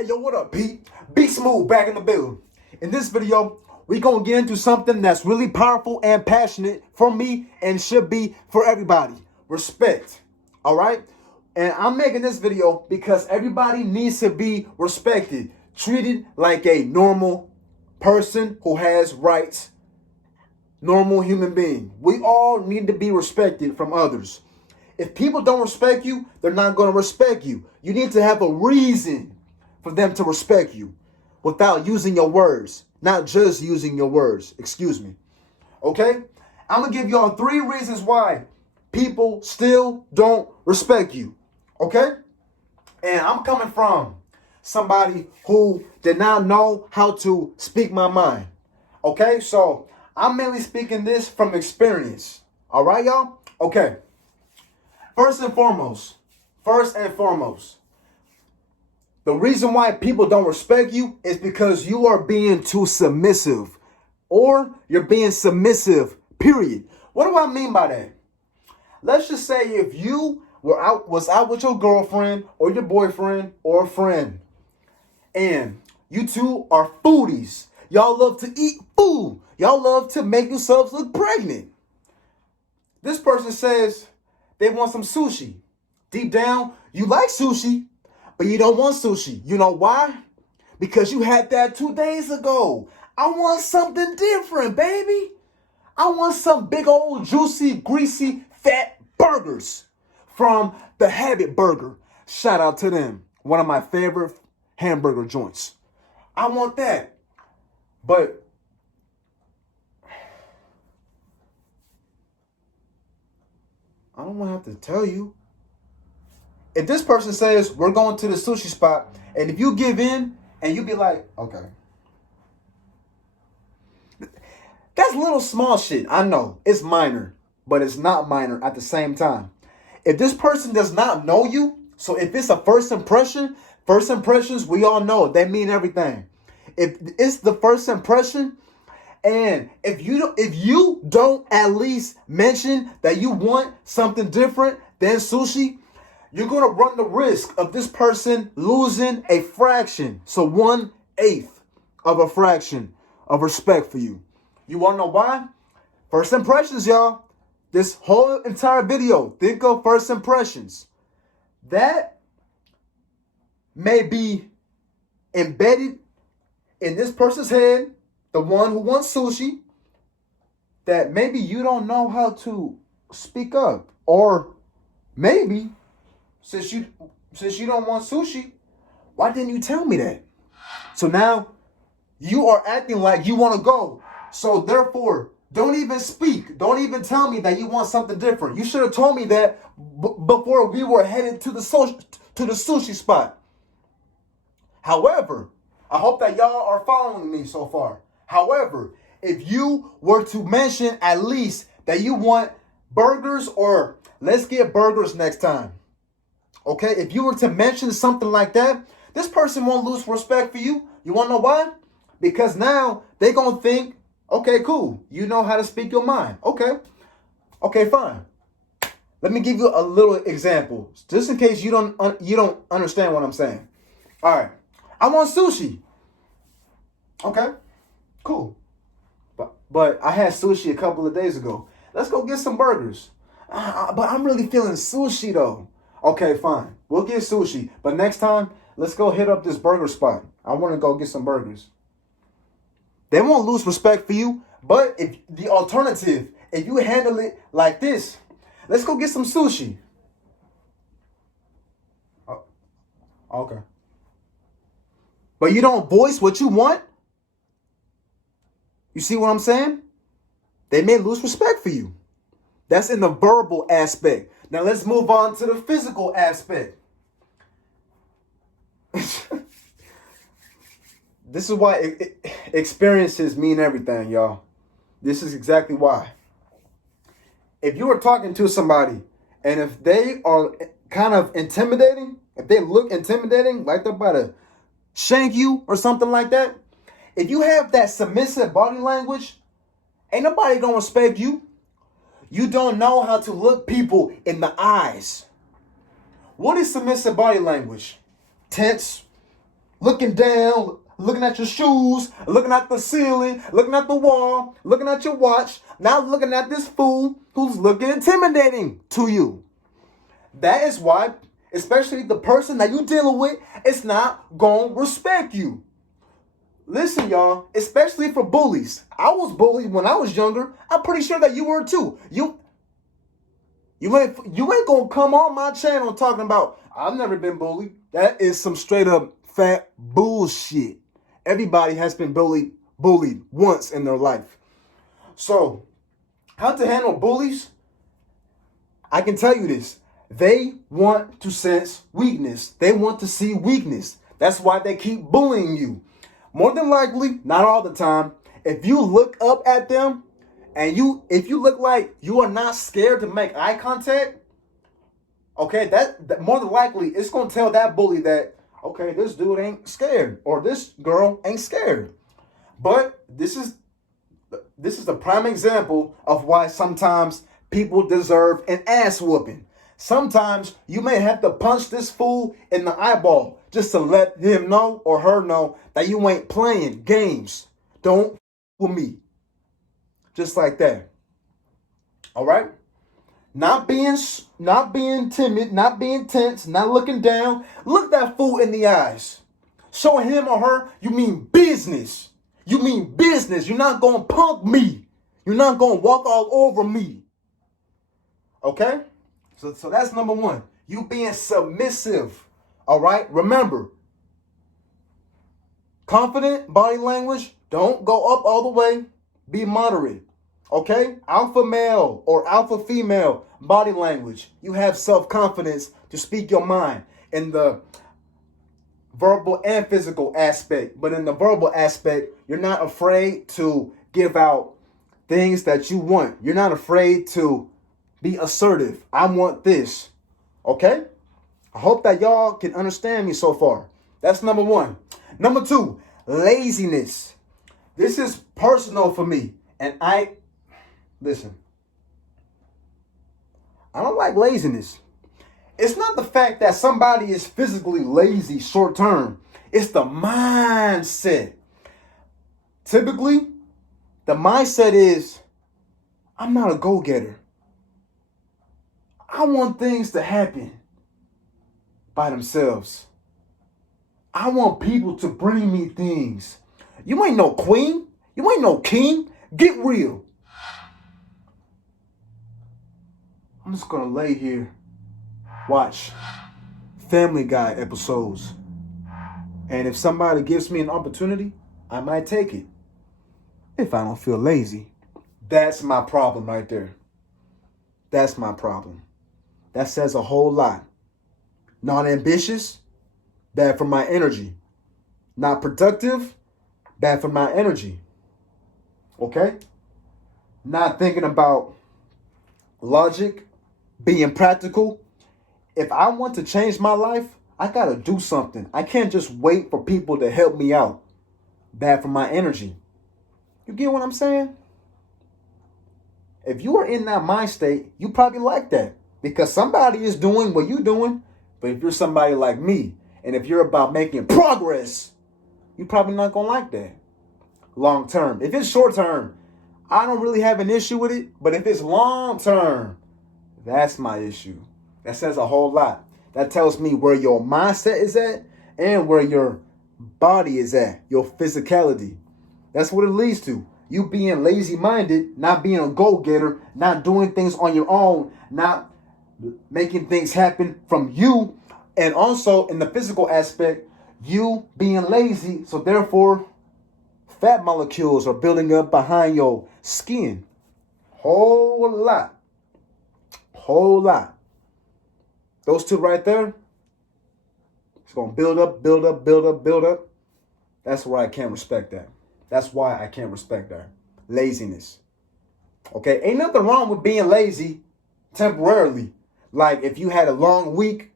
Hey, yo, what up, Pete? Be Smooth back in the building. In this video, we're going to get into something that's really powerful and passionate for me and should be for everybody. Respect, all right? And I'm making this video because everybody needs to be respected, treated like a normal person who has rights, normal human being. We all need to be respected from others. If people don't respect you, they're not going to respect you. You need to have a reason for them to respect you without using your words, not just using your words. Excuse me. Okay? I'm going to give y'all 3 reasons why people still don't respect you. Okay? And I'm coming from somebody who did not know how to speak my mind. Okay? So I'm mainly speaking this from experience. All right, y'all? Okay. First and foremost, the reason why people don't respect you is because you are being too submissive, or you're being submissive, period. What do I mean by that? Let's just say if you was out with your girlfriend or your boyfriend or a friend, and you two are foodies. Y'all love to eat food. Y'all love to make yourselves look pregnant. This person says they want some sushi. Deep down, you like sushi, but you don't want sushi. You know why? Because you had that 2 days ago. I want something different, baby. I want some big old juicy, greasy, fat burgers from the Habit Burger. Shout out to them. One of my favorite hamburger joints. I want that. But I don't want to have to tell you. If this person says we're going to the sushi spot, and if you give in and you be like, okay. That's little small shit. I know. It's minor, but it's not minor at the same time. If this person does not know you, so if it's a first impressions, we all know they mean everything. If it's the first impression, and if you don't at least mention that you want something different than sushi, you're going to run the risk of this person losing a fraction. So 1/8 of a fraction of respect for you. You want to know why? First impressions, y'all. This whole entire video, think of first impressions. That may be embedded in this person's head, the one who wants sushi, that maybe you don't know how to speak up. Or maybe since you don't want sushi, why didn't you tell me that? So now you are acting like you want to go. So therefore, don't even speak. Don't even tell me that you want something different. You should have told me that before we were headed to the sushi spot. However, I hope that y'all are following me so far. However, if you were to mention at least that you want burgers, or let's get burgers next time. Okay, if you were to mention something like that, this person won't lose respect for you. You want to know why? Because now they're going to think, okay, cool. You know how to speak your mind. Okay, fine. Let me give you a little example, just in case you don't understand what I'm saying. All right, I want sushi. Okay, cool. But I had sushi a couple of days ago. Let's go get some burgers. But I'm really feeling sushi though. Okay, fine. We'll get sushi. But next time, let's go hit up this burger spot. I want to go get some burgers. They won't lose respect for you. But if the alternative, if you handle it like this, let's go get some sushi. Oh, okay. But you don't voice what you want? You see what I'm saying? They may lose respect for you. That's in the verbal aspect. Now let's move on to the physical aspect. This is why experiences mean everything, y'all. This is exactly why. If you are talking to somebody and if they are kind of intimidating, if they look intimidating, like they're about to shank you or something like that, if you have that submissive body language, ain't nobody gonna respect you. You don't know how to look people in the eyes. What is submissive body language? Tense, looking down, looking at your shoes, looking at the ceiling, looking at the wall, looking at your watch, now looking at this fool who's looking intimidating to you. That is why, especially the person that you're dealing with, is not going to respect you. Listen, y'all, especially for bullies. I was bullied when I was younger. I'm pretty sure that you were too. You ain't gonna come on my channel talking about I've never been bullied. That is some straight up fat bullshit. Everybody has been bullied once in their life. So, how to handle bullies? I can tell you this. They want to sense weakness. They want to see weakness. That's why they keep bullying you. More than likely, not all the time, if you look up at them and if you look like you are not scared to make eye contact, okay, that more than likely it's gonna tell that bully that, okay, this dude ain't scared or this girl ain't scared. But this is a prime example of why sometimes people deserve an ass whooping. Sometimes you may have to punch this fool in the eyeball just to let him know or her know that you ain't playing games. Don't with me. Just like that. All right? Not being timid, not being tense, not looking down. Look that fool in the eyes. Show him or her you mean business. You mean business. You're not going to punk me. You're not going to walk all over me. Okay? So that's number one. You being submissive. All right? Remember, confident body language, don't go up all the way. Be moderate. Okay? Alpha male or alpha female body language. You have self-confidence to speak your mind in the verbal and physical aspect. But in the verbal aspect, you're not afraid to give out things that you want. You're not afraid to be assertive. I want this. Okay? I hope that y'all can understand me so far. That's number one. Number two, laziness. This is personal for me. And listen, I don't like laziness. It's not the fact that somebody is physically lazy short term. It's the mindset. Typically, the mindset is, I'm not a go-getter. I want things to happen by themselves. I want people to bring me things. You ain't no queen. You ain't no king. Get real. I'm just going to lay here, watch Family Guy episodes. And if somebody gives me an opportunity, I might take it. If I don't feel lazy. That's my problem right there. That's my problem. That says a whole lot. Not ambitious, bad for my energy. Not productive, bad for my energy. Okay? Not thinking about logic, being practical. If I want to change my life, I got to do something. I can't just wait for people to help me out. Bad for my energy. You get what I'm saying? If you are in that mind state, you probably like that. Because somebody is doing what you're doing. But if you're somebody like me, and if you're about making progress, you're probably not going to like that long term. If it's short term, I don't really have an issue with it. But if it's long term, that's my issue. That says a whole lot. That tells me where your mindset is at and where your body is at, your physicality. That's what it leads to. You being lazy-minded, not being a go-getter, not doing things on your own, not making things happen from you. And also in the physical aspect, you being lazy, so therefore fat molecules are building up behind your skin. Whole lot. Whole lot. Those two right there, it's going to build up, build up, build up, build up. That's why I can't respect that. That's why I can't respect that. Laziness. Okay? Ain't nothing wrong with being lazy temporarily. Like if you had a long week,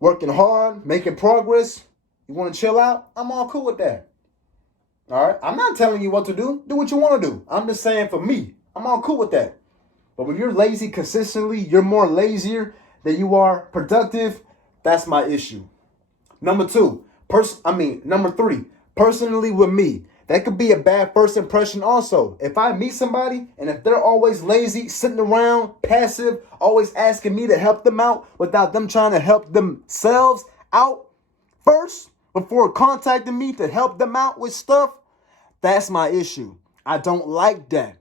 working hard, making progress, you want to chill out, I'm all cool with that. All right? I'm not telling you what to do. Do what you want to do. I'm just saying for me, I'm all cool with that. But when you're lazy consistently, you're more lazier than you are productive. That's my issue. Number two, Number three, personally with me. That could be a bad first impression also. If I meet somebody and if they're always lazy, sitting around, passive, always asking me to help them out without them trying to help themselves out first before contacting me to help them out with stuff, that's my issue. I don't like that.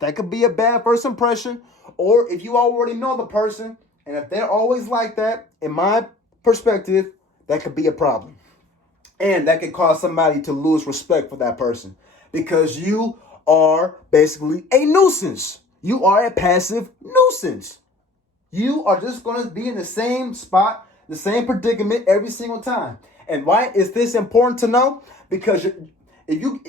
That could be a bad first impression. Or if you already know the person and if they're always like that, in my perspective, that could be a problem. And that could cause somebody to lose respect for that person because you are basically a nuisance. You are a passive nuisance. You are just going to be in the same spot, the same predicament every single time. And why is this important to know? Because even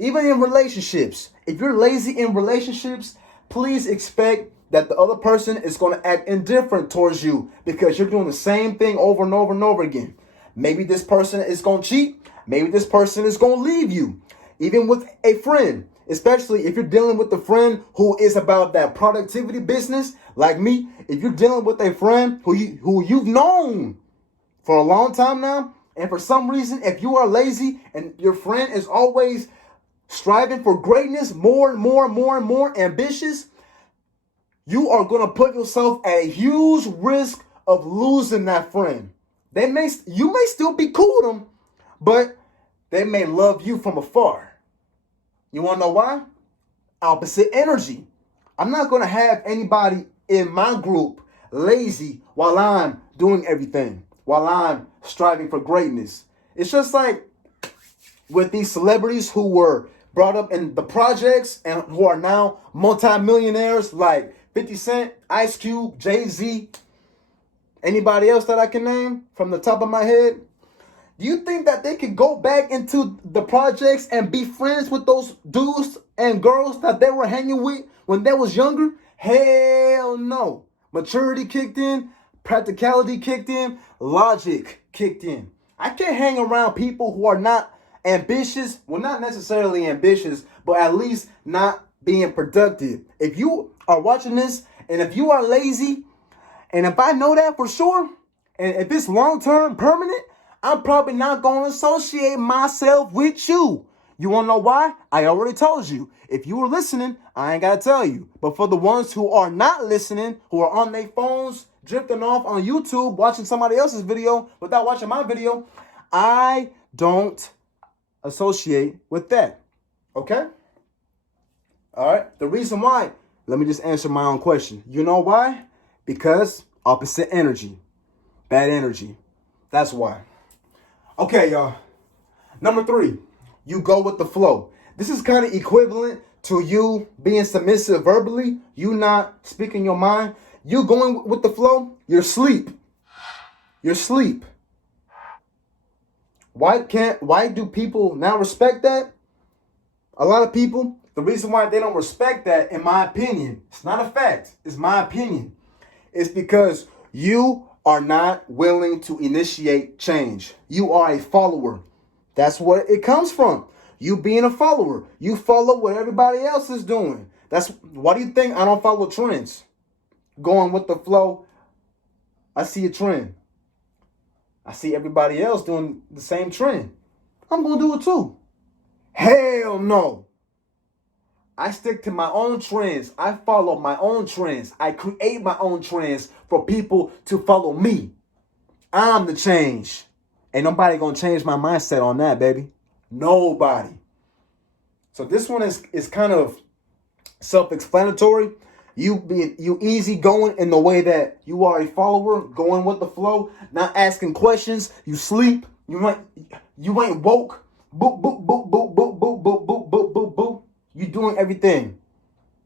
in relationships, if you're lazy in relationships, please expect that the other person is going to act indifferent towards you because you're doing the same thing over and over and over again. Maybe this person is going to cheat. Maybe this person is going to leave you. Even with a friend, especially if you're dealing with a friend who is about that productivity business, like me, if you're dealing with a friend who you've known for a long time now, and for some reason, if you are lazy and your friend is always striving for greatness, more and more and more and more ambitious, you are going to put yourself at a huge risk of losing that friend. You may still be cool with them, but they may love you from afar. You want to know why? Opposite energy. I'm not going to have anybody in my group lazy while I'm doing everything, while I'm striving for greatness. It's just like with these celebrities who were brought up in the projects and who are now multimillionaires like 50 Cent, Ice Cube, Jay-Z, anybody else that I can name from the top of my head? Do you think that they could go back into the projects and be friends with those dudes and girls that they were hanging with when they was younger? Hell no. Maturity kicked in, practicality kicked in, logic kicked in. I can't hang around people who are not ambitious. Well, not necessarily ambitious, but at least not being productive. If you are watching this and if you are lazy, and if I know that for sure, and if it's long-term permanent, I'm probably not going to associate myself with you. You want to know why? I already told you. If you were listening, I ain't got to tell you. But for the ones who are not listening, who are on their phones, drifting off on YouTube, watching somebody else's video without watching my video, I don't associate with that. Okay? All right. The reason why, let me just answer my own question. You know why? Because opposite energy, bad energy. That's why. Okay, y'all. Number 3, you go with the flow. This is kind of equivalent to you being submissive verbally, you not speaking your mind. You going with the flow, you're asleep. You're asleep. Why do people now respect that? A lot of people, the reason why they don't respect that, in my opinion, it's not a fact, it's my opinion. It's because you are not willing to initiate change. You are a follower. That's what it comes from. You being a follower. You follow what everybody else is doing. Why do you think I don't follow trends? Going with the flow, I see a trend. I see everybody else doing the same trend. I'm going to do it too. Hell no. I stick to my own trends. I follow my own trends. I create my own trends for people to follow me. I'm the change. Ain't nobody gonna change my mindset on that, baby. Nobody. So this one is kind of self-explanatory. You easy going in the way that you are a follower, going with the flow, not asking questions. You sleep. You ain't woke. Boop, boop, boop, boop, boop, boop, boop, boop, boop, boop, boop. You doing everything.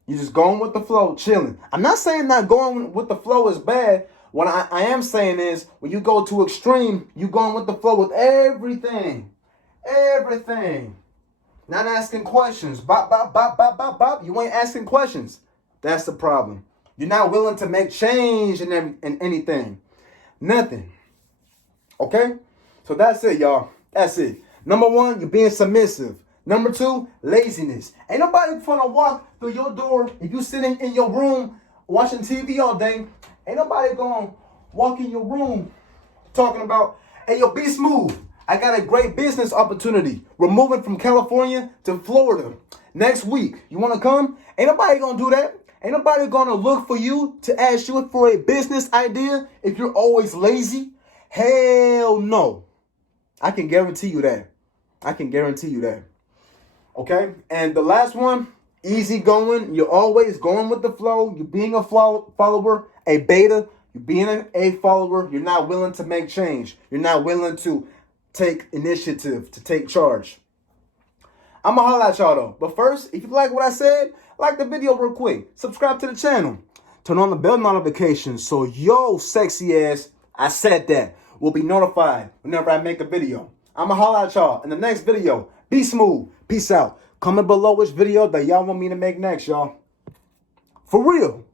You just going with the flow, chilling. I'm not saying not going with the flow is bad. What I am saying is when you go to extreme, you going with the flow with everything. Everything. Not asking questions. Bop, bop, bop, bop, bop, bop. You ain't asking questions. That's the problem. You're not willing to make change in anything. Nothing. Okay? So that's it, y'all. That's it. Number 1, you're being submissive. Number 2, laziness. Ain't nobody trying to walk through your door if you sitting in your room watching TV all day. Ain't nobody going to walk in your room talking about, Hey, yo, be smooth. I got a great business opportunity. We're moving from California to Florida next week. You want to come? Ain't nobody going to do that. Ain't nobody going to look for you to ask you for a business idea if you're always lazy. Hell no. I can guarantee you that. I can guarantee you that. Okay? And the last one, easy going. You're always going with the flow. You're being a follower, a beta. You're being a follower. You're not willing to make change. You're not willing to take initiative, to take charge. I'm going to holler at y'all though. But first, if you like what I said, like the video real quick. Subscribe to the channel. Turn on the bell notifications so yo sexy ass, I said that, will be notified whenever I make a video. I'm going to holler at y'all in the next video. Be smooth. Peace out. Comment below which video that y'all want me to make next, y'all. For real.